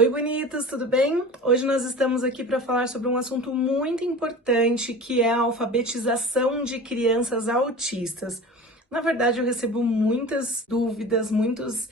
Oi, bonitos, tudo bem? Hoje nós estamos aqui para falar sobre um assunto muito importante, que é a alfabetização de crianças autistas. Na verdade, eu recebo muitas dúvidas, muitos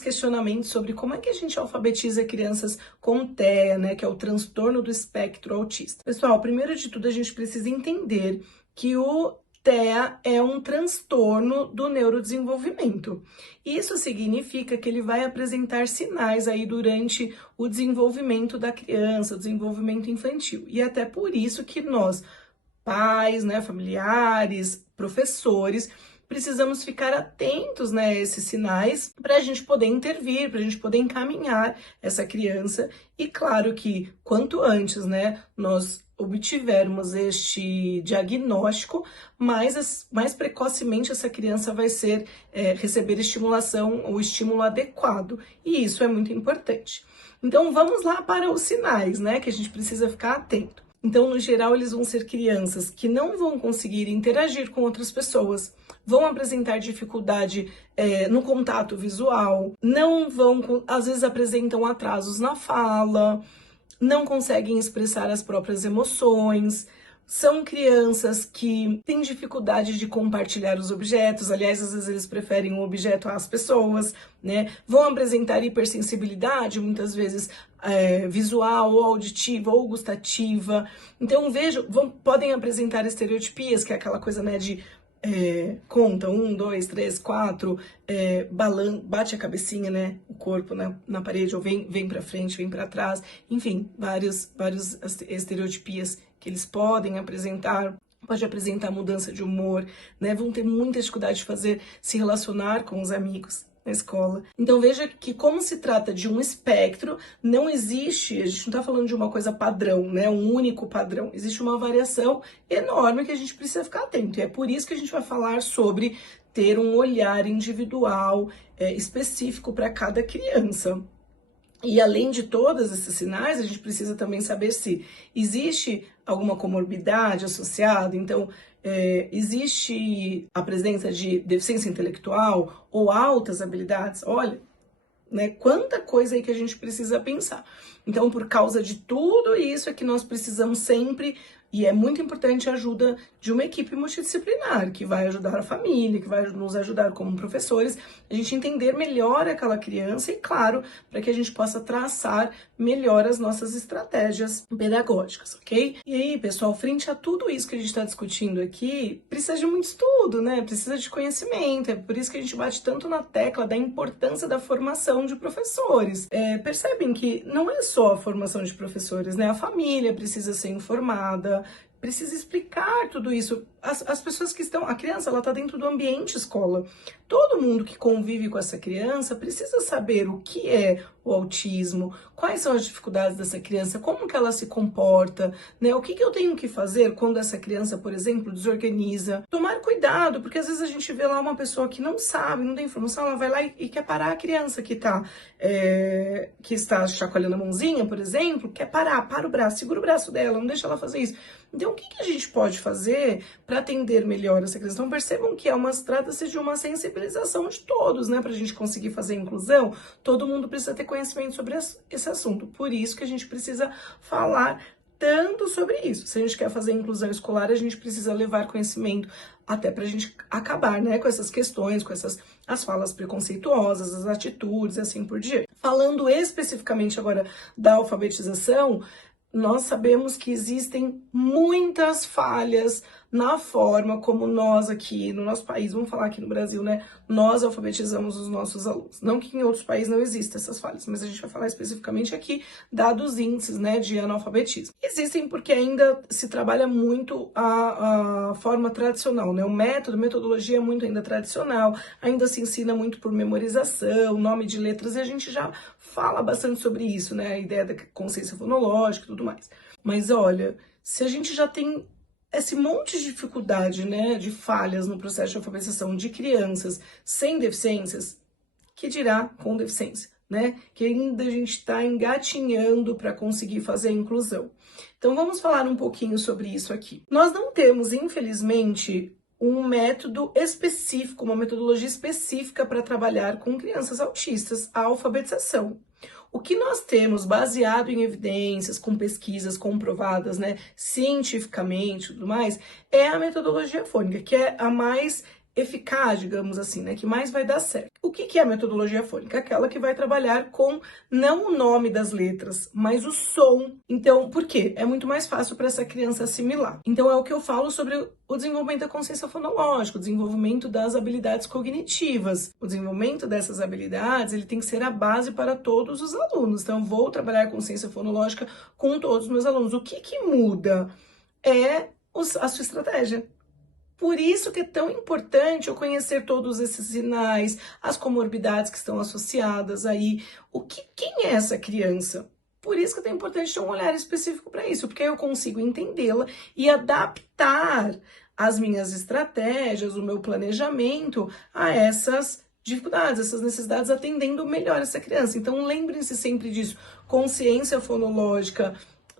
questionamentos sobre como é que a gente alfabetiza crianças com TEA, né, que é o transtorno do espectro autista. Pessoal, primeiro de tudo, a gente precisa entender que o TEA é um transtorno do neurodesenvolvimento. Isso significa que ele vai apresentar sinais aí durante o desenvolvimento da criança, o desenvolvimento infantil. E até por isso que nós, pais, né, familiares, professores, precisamos ficar atentos, né, a esses sinais para a gente poder intervir, para a gente poder encaminhar essa criança. E claro que quanto antes, né, nós obtivermos este diagnóstico, mais precocemente essa criança vai receber estimulação, o estímulo adequado. E isso é muito importante. Então vamos lá para os sinais, né, que a gente precisa ficar atento. Então, no geral, eles vão ser crianças que não vão conseguir interagir com outras pessoas, vão apresentar dificuldade no contato visual, às vezes apresentam atrasos na fala, não conseguem expressar as próprias emoções. São crianças que têm dificuldade de compartilhar os objetos, aliás, às vezes eles preferem um objeto às pessoas, né? Vão apresentar hipersensibilidade, muitas vezes visual, ou auditiva, ou gustativa. Então, podem apresentar estereotipias, que é aquela coisa, né, de conta, 1, 2, 3, 4, bate a cabecinha, né, o corpo na parede, ou vem para frente, vem para trás, enfim, vários estereotipias que eles podem apresentar. Pode apresentar mudança de humor, né, vão ter muita dificuldade de se relacionar com os amigos na escola. Então veja que, como se trata de um espectro, não existe, a gente não está falando de uma coisa padrão, né, um único padrão, existe uma variação enorme que a gente precisa ficar atento, e é por isso que a gente vai falar sobre ter um olhar individual, específico para cada criança. E além de todos esses sinais, a gente precisa também saber se existe alguma comorbidade associada. Então, existe a presença de deficiência intelectual ou altas habilidades. Olha, né, quanta coisa aí que a gente precisa pensar. Então, por causa de tudo isso é que nós precisamos sempre, e é muito importante a ajuda de uma equipe multidisciplinar, que vai ajudar a família, que vai nos ajudar como professores, a gente entender melhor aquela criança e, claro, para que a gente possa traçar melhor as nossas estratégias pedagógicas, ok? E aí, pessoal, frente a tudo isso que a gente está discutindo aqui, precisa de muito estudo, né? Precisa de conhecimento, é por isso que a gente bate tanto na tecla da importância da formação de professores. Percebem que não é só a formação de professores, né? A família precisa ser informada, precisa explicar tudo isso. As pessoas que estão... A criança, ela está dentro do ambiente escola. Todo mundo que convive com essa criança precisa saber o que é o autismo, quais são as dificuldades dessa criança, como que ela se comporta, né? O que eu tenho que fazer quando essa criança, por exemplo, desorganiza. Tomar cuidado, porque às vezes a gente vê lá uma pessoa que não sabe, não tem informação, ela vai lá e quer parar a criança que está chacoalhando a mãozinha, por exemplo, quer parar, para o braço, segura o braço dela, não deixa ela fazer isso. Então, o que a gente pode fazer para atender melhor essa criança? Então, percebam que trata-se de uma sensibilização de todos, né? Para a gente conseguir fazer a inclusão, todo mundo precisa ter conhecimento sobre esse assunto. Por isso que a gente precisa falar tanto sobre isso. Se a gente quer fazer a inclusão escolar, a gente precisa levar conhecimento até para a gente acabar, né, com essas questões, com as falas preconceituosas, as atitudes e assim por diante. Falando especificamente agora da alfabetização, nós sabemos que existem muitas falhas na forma como nós aqui no nosso país, vamos falar aqui no Brasil, né? Nós alfabetizamos os nossos alunos. Não que em outros países não existam essas falhas, mas a gente vai falar especificamente aqui, dados índices, né, de analfabetismo. Existem porque ainda se trabalha muito a forma tradicional, né? Metodologia é muito ainda tradicional, ainda se ensina muito por memorização, nome de letras, e a gente já fala bastante sobre isso, né? A ideia da consciência fonológica e tudo mais. Mas olha, se a gente já tem esse monte de dificuldade, né, de falhas no processo de alfabetização de crianças sem deficiências, que dirá com deficiência, né? Que ainda a gente está engatinhando para conseguir fazer a inclusão. Então vamos falar um pouquinho sobre isso aqui. Nós não temos, infelizmente, um método específico, uma metodologia específica para trabalhar com crianças autistas, a alfabetização. O que nós temos baseado em evidências, com pesquisas comprovadas, né, cientificamente e tudo mais, é a metodologia fônica, que é a mais eficaz, digamos assim, né, que mais vai dar certo. O que é a metodologia fônica? Aquela que vai trabalhar com não o nome das letras, mas o som. Então, por quê? É muito mais fácil para essa criança assimilar. Então, é o que eu falo sobre o desenvolvimento da consciência fonológica, o desenvolvimento das habilidades cognitivas. O desenvolvimento dessas habilidades, ele tem que ser a base para todos os alunos. Então, vou trabalhar consciência fonológica com todos os meus alunos. O que muda é a sua estratégia. Por isso que é tão importante eu conhecer todos esses sinais, as comorbidades que estão associadas aí. Quem é essa criança? Por isso que é tão importante ter um olhar específico para isso, porque aí eu consigo entendê-la e adaptar as minhas estratégias, o meu planejamento a essas dificuldades, essas necessidades, atendendo melhor essa criança. Então lembrem-se sempre disso. Consciência fonológica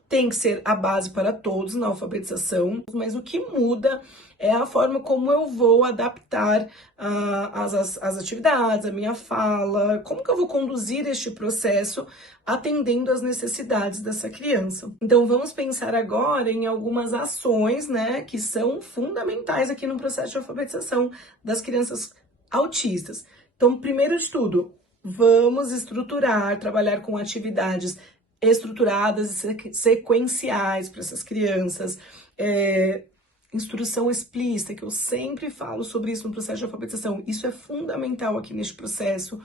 tem que ser a base para todos na alfabetização, mas o que muda é a forma como eu vou adaptar as atividades, a minha fala, como que eu vou conduzir este processo atendendo às necessidades dessa criança. Então vamos pensar agora em algumas ações, né, que são fundamentais aqui no processo de alfabetização das crianças autistas. Então, primeiro de tudo, vamos estruturar, trabalhar com atividades estruturadas e sequenciais para essas crianças, instrução explícita, que eu sempre falo sobre isso no processo de alfabetização, isso é fundamental aqui neste processo.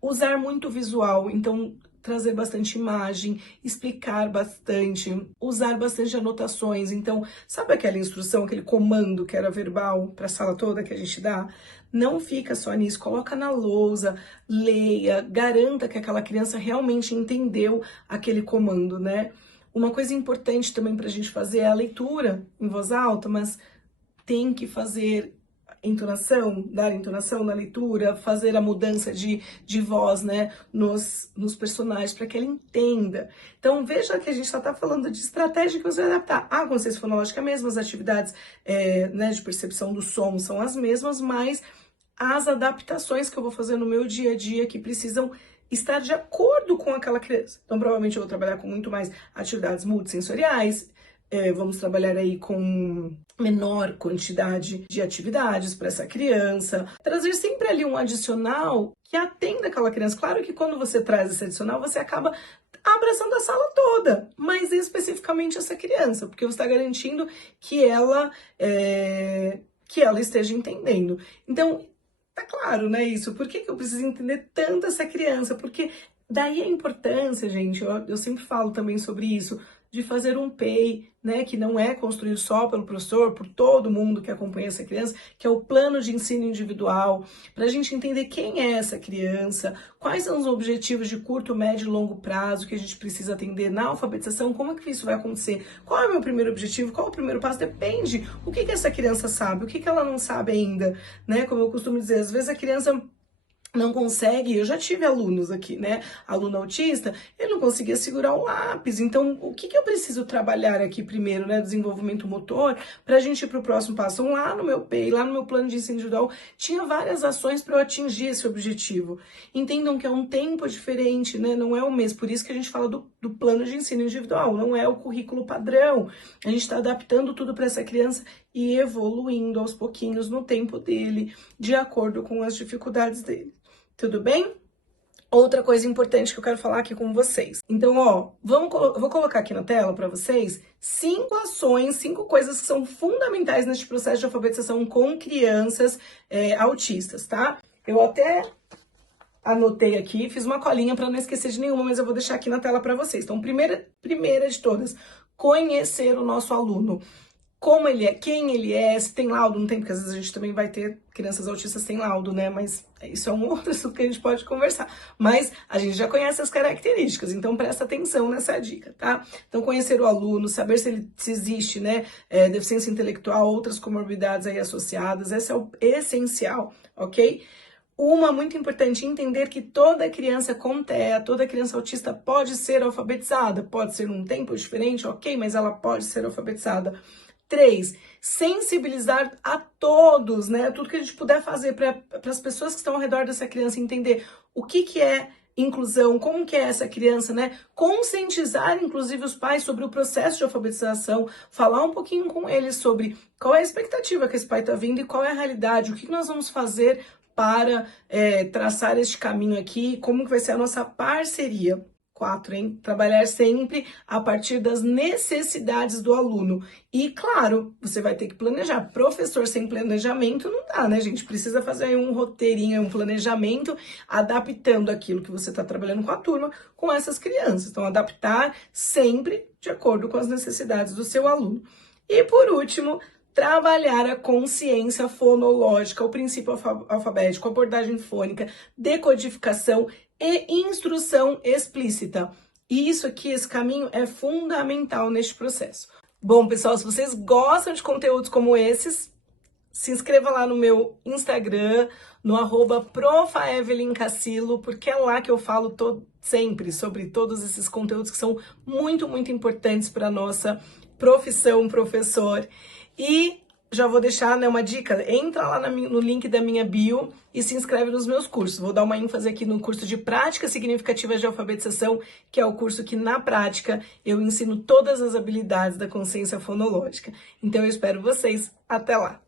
Usar muito visual, então trazer bastante imagem, explicar bastante, usar bastante anotações. Então, sabe aquela instrução, aquele comando que era verbal para a sala toda que a gente dá? Não fica só nisso, coloca na lousa, leia, garanta que aquela criança realmente entendeu aquele comando, né? Uma coisa importante também para a gente fazer é a leitura em voz alta, mas tem que fazer entonação, dar entonação na leitura, fazer a mudança de voz, né, nos personagens, para que ela entenda. Então, veja que a gente só está falando de estratégia que você vai adaptar. A consciência fonológica é a mesma, as atividades né, de percepção do som são as mesmas, mas as adaptações que eu vou fazer no meu dia a dia que precisam estar de acordo com aquela criança. Então, provavelmente eu vou trabalhar com muito mais atividades multissensoriais, vamos trabalhar aí com menor quantidade de atividades para essa criança. Trazer sempre ali um adicional que atenda aquela criança. Claro que quando você traz esse adicional, você acaba abraçando a sala toda, mas especificamente essa criança, porque você está garantindo que ela esteja entendendo. Então, tá claro, né, isso? Por que eu preciso entender tanto essa criança? Porque daí a importância, gente, eu sempre falo também sobre isso, de fazer um PEI, né, que não é construído só pelo professor, por todo mundo que acompanha essa criança, que é o plano de ensino individual, para a gente entender quem é essa criança, quais são os objetivos de curto, médio e longo prazo que a gente precisa atender na alfabetização, como é que isso vai acontecer, qual é o meu primeiro objetivo, qual é o primeiro passo, depende, o que essa criança sabe, o que ela não sabe ainda, né, como eu costumo dizer, às vezes a criança não consegue, eu já tive alunos aqui, né, aluno autista, ele não conseguia segurar o lápis, então o que eu preciso trabalhar aqui primeiro, né, desenvolvimento motor, pra gente ir pro próximo passo. Então, lá no meu PEI, lá no meu plano de ensino individual, tinha várias ações para eu atingir esse objetivo. Entendam que é um tempo diferente, né, não é o mês, por isso que a gente fala do plano de ensino individual, não é o currículo padrão, a gente está adaptando tudo para essa criança e evoluindo aos pouquinhos no tempo dele, de acordo com as dificuldades dele. Tudo bem? Outra coisa importante que eu quero falar aqui com vocês. Então, ó, eu vou colocar aqui na tela para vocês 5 ações, 5 coisas que são fundamentais neste processo de alfabetização com crianças autistas, tá? Eu até anotei aqui, fiz uma colinha para não esquecer de nenhuma, mas eu vou deixar aqui na tela para vocês. Então, primeira de todas, conhecer o nosso aluno. Como ele é, quem ele é, se tem laudo, não tem, porque às vezes a gente também vai ter crianças autistas sem laudo, né? Mas isso é um outro assunto que a gente pode conversar. Mas a gente já conhece as características, então presta atenção nessa dica, tá? Então, conhecer o aluno, saber se existe, né, deficiência intelectual, outras comorbidades aí associadas, esse é o essencial, ok? Uma muito importante, entender que toda criança com TEA, toda criança autista pode ser alfabetizada, pode ser num tempo diferente, ok, mas ela pode ser alfabetizada. 3, sensibilizar a todos, né? Tudo que a gente puder fazer para as pessoas que estão ao redor dessa criança entender o que é inclusão, como que é essa criança, né? Conscientizar, inclusive, os pais sobre o processo de alfabetização, falar um pouquinho com eles sobre qual é a expectativa que esse pai está vindo e qual é a realidade, o que nós vamos fazer para traçar este caminho aqui, como que vai ser a nossa parceria. 4, hein? Trabalhar sempre a partir das necessidades do aluno. E, claro, você vai ter que planejar. Professor sem planejamento não dá, né, gente? Precisa fazer aí um roteirinho, um planejamento, adaptando aquilo que você está trabalhando com a turma, com essas crianças. Então, adaptar sempre de acordo com as necessidades do seu aluno. E, por último, trabalhar a consciência fonológica, o princípio alfabético, abordagem fônica, decodificação e instrução explícita. E isso aqui, esse caminho é fundamental neste processo. Bom, pessoal, se vocês gostam de conteúdos como esses, se inscreva lá no meu Instagram, no @profaevelyncacilo, porque é lá que eu falo sempre sobre todos esses conteúdos que são muito, muito importantes para a nossa profissão professor. E já vou deixar, né, uma dica, entra lá no link da minha bio e se inscreve nos meus cursos. Vou dar uma ênfase aqui no curso de Práticas Significativas de Alfabetização, que é o curso que, na prática, eu ensino todas as habilidades da consciência fonológica. Então, eu espero vocês. Até lá!